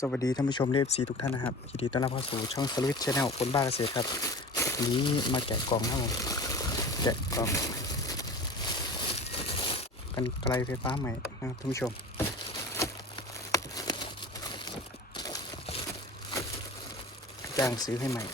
สวัสดีท่านผู้ชมเลฟซีทุกท่านนะครับยินดีต้อนรับเข้าสู่ช่องสวิตช์ชาแนลคนบ้าเกษตรครับวันนี้มาแกะกล่องครับผมแกะกล่องกันไกลไฟฟ้าใหม่นะครับท่านผู้ชม จ้างซื้อให้ใหม่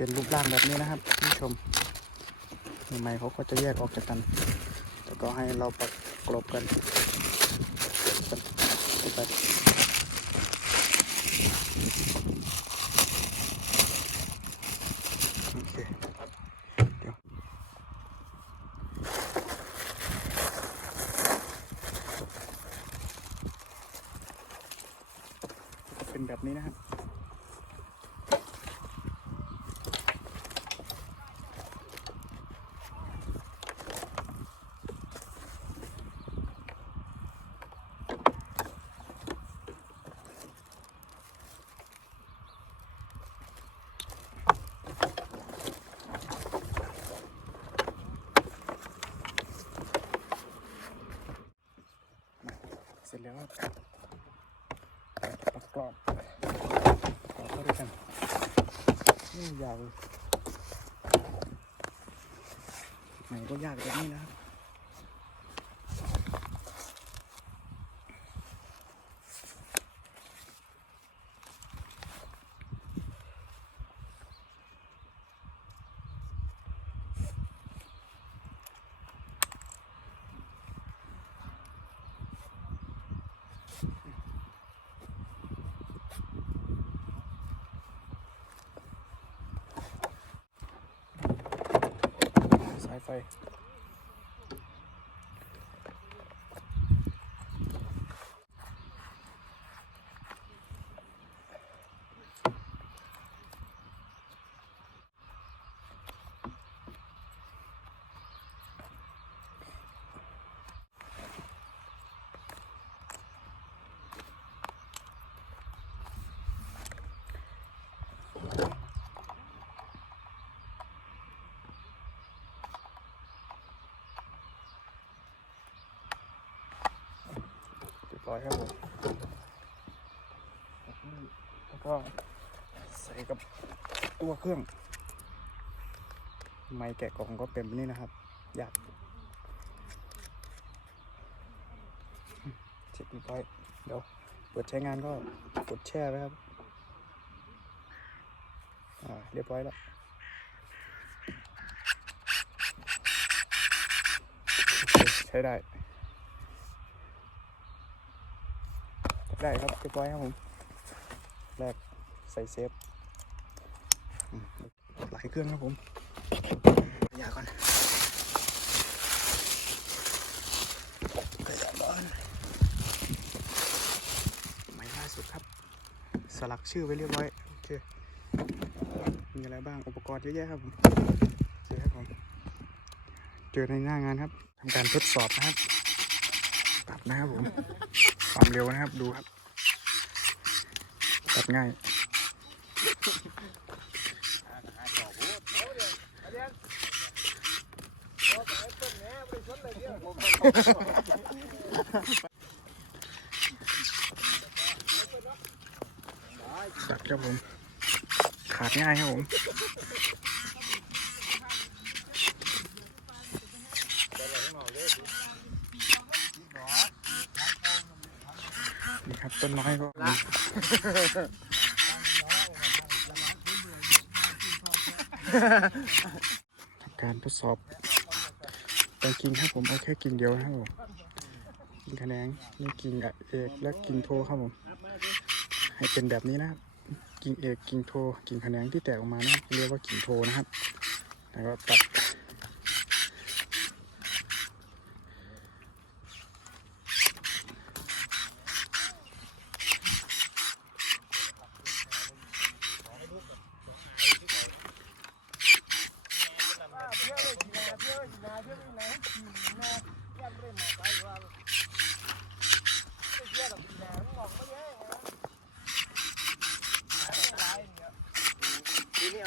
เป็นรูปร่างแบบนี้นะครับท่านผู้ชมใหม่ๆเขาก็จะแยกออกจากกัน แต่ก็ให้เราประกลบกันกันไปโอเคเดี๋ยวเป็นแบบนี้นะครับ เสร็จแล้วประกอบประกอบเข้าด้วยกันนี่ยาวเลยไหนก็ยากแบบนี้นะครับ ส ร้อยครับผมแล้วก็ใส่กับตัวเครื่อง ไม้แกะกล่องก็เป็นแบบนี้นะครับอยากเสร็จเรียบร้อยเดี๋ยวเปิดใช้งานก็กดแช่ไว้ครับอ่าเรียบร้อยแล้วใช้ได้ ได้ครับเรียบร้อยครับผมแรกใส่เซฟอืมหลายเครื่องครับผมขยะก่อนขยะก่อนไม่ล่าสุดครับ สลักชื่อไว้เรียบร้อยโอเคมีอะไรบ้างอุปกรณ์เยอะแยะครับผมโอเคครับผมเจอในหน้างานครับทำการทดสอบนะครับตัดนะครับผม ความเร็วนะครับดูครับ ตัดง่ายตัดครับผม ขาดง่ายครับผม นี่ ครับต้นไม้ก็มีทำการทดสอบแต่กิ่งครับผมเอาแค่กิ่งเดียวนะครับผมกิ่งแขนงนี่กิ่งเอกและกิ่งโทครับผมให้เป็นแบบนี้นะครับกิ่งเอกกิ่งโทกิ่งแขนงที่แตกออกมานะครับเรียกว่ากิ่งโทนะครับแล้วก็ตัด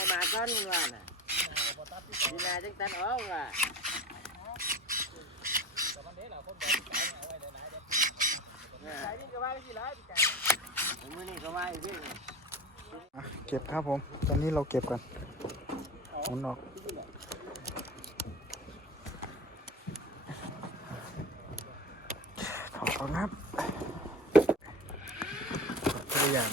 ด มาก้อนมึงว่าน่ะ มีนาจังตันออกว่ะมือนี่ก็ว่าอีกเรื่องอะเก็บครับผม ตอนนี้เราเก็บกันหมุนออก ถอดออกนครับตัวอย่าง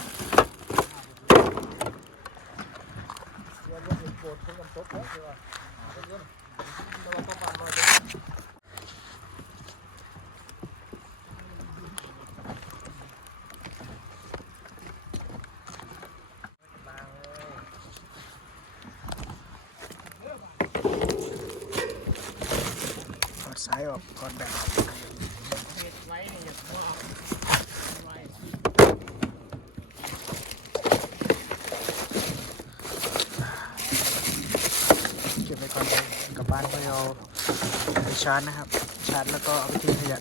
ถอดสายออกถอดแบบออกเก็บ ก็เอาไปชาร์จนะครับ ชาร์จแล้วก็เอาไปทิ้งขยะ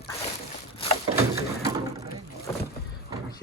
โอเค